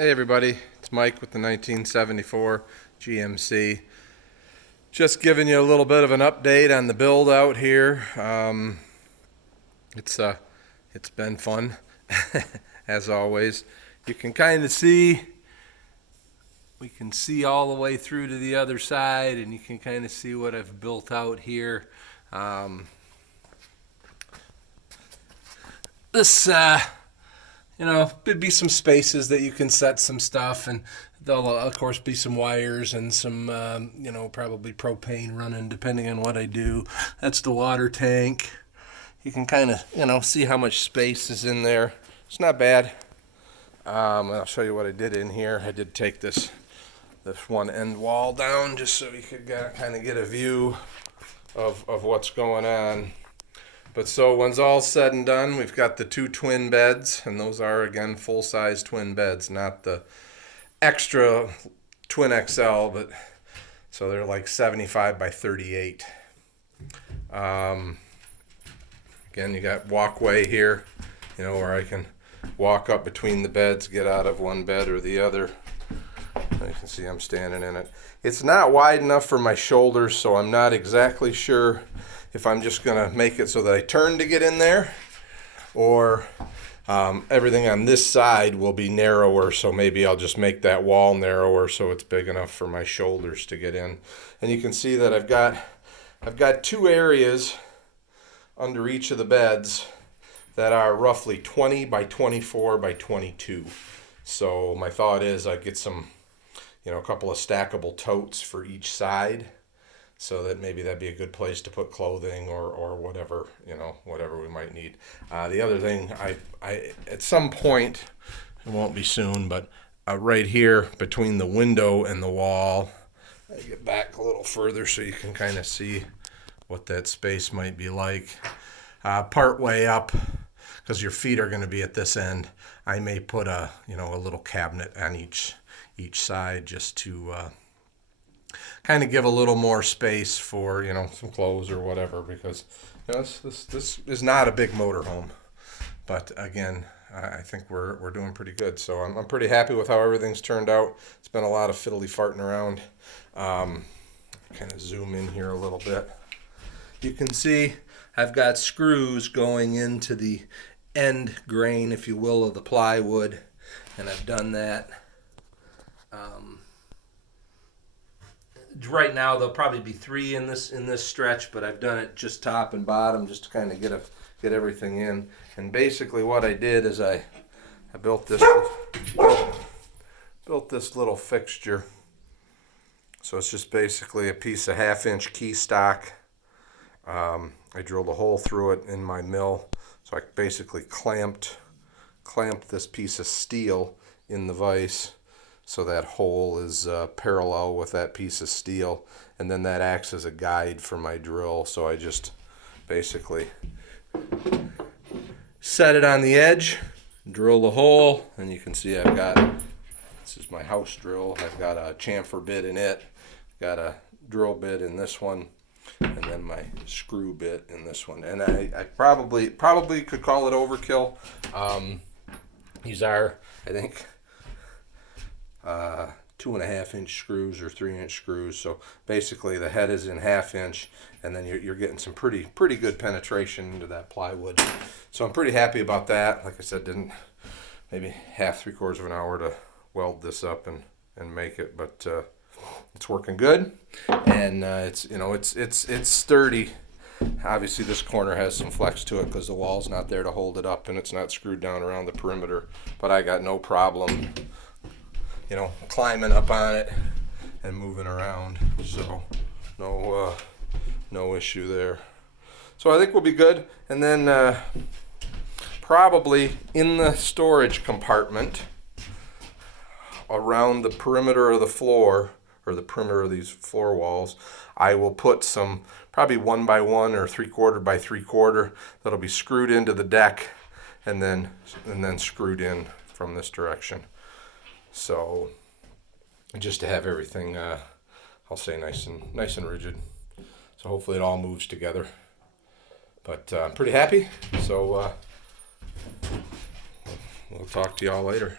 Hey everybody, it's Mike with the 1974 GMC. Just giving you a little bit of an update on the build out here. It's been fun as always. You can kind of see, we can see all the way through to the other side, and you can kind of see what I've built out here. There'd be some spaces that you can set some stuff, and there'll of course be some wires and some, probably propane running depending on what I do. That's the water tank. You can kind of, see how much space is in there. It's not bad. I'll show you what I did in here. I did take this one end wall down just so you could kind of get a view of what's going on. But so when it's all said and done, we've got the two twin beds, and those are, again, full-size twin beds, not the extra twin XL, but so they're like 75 by 38. Again, you got walkway here, where I can walk up between the beds, get out of one bed or the other. You can see I'm standing in it. It's not wide enough for my shoulders, so I'm not exactly sure if I'm just going to make it so that I turn to get in there, or everything on this side will be narrower, so maybe I'll just make that wall narrower so it's big enough for my shoulders to get in. And you can see that I've got two areas under each of the beds that are roughly 20 by 24 by 22. So my thought is I'd get some, a couple of stackable totes for each side, so that maybe that'd be a good place to put clothing or whatever, whatever we might need. The other thing, I at some point, it won't be soon, but right here between the window and the wall, I get back a little further so you can kind of see what that space might be like. Part way up, because your feet are going to be at this end, I may put a little cabinet on each side just to kind of give a little more space for some clothes or whatever, because this is not a big motorhome, but again, I think we're doing pretty good. So I'm pretty happy with how everything's turned out. It's been a lot of fiddly farting around. Kind of zoom in here a little bit. You can see I've got screws going into the end grain, if you will, of the plywood, and I've done that. Right now there'll probably be three in this stretch, but I've done it just top and bottom just to kind of get everything in. And basically what I did is I built this little fixture. So it's just basically a piece of 1/2-inch key stock. I drilled a hole through it in my mill, so I basically clamped this piece of steel in the vise, so that hole is parallel with that piece of steel, and then that acts as a guide for my drill. So I just basically set it on the edge, drill the hole, and you can see this is my house drill. I've got a chamfer bit in it, got a drill bit in this one, and then my screw bit in this one. And I probably could call it overkill. These are, I think, 2.5-inch screws or 3-inch screws. So basically the head is in 1/2-inch, and then you're getting some pretty good penetration into that plywood. So I'm pretty happy about that. Like I said, didn't maybe 3/4 of an hour to weld this up and make it, but it's working good, and it's sturdy. Obviously this corner has some flex to it because the wall's not there to hold it up, and it's not screwed down around the perimeter, but I got no problem climbing up on it and moving around, so no issue there. So I think we'll be good. And then probably in the storage compartment around the perimeter of the floor, or the perimeter of these floor walls, I will put some probably 1x1 or 3/4 by 3/4 that'll be screwed into the deck and then screwed in from this direction. So just to have everything, I'll say nice and rigid. So hopefully it all moves together. But I'm pretty happy. So we'll talk to y'all later.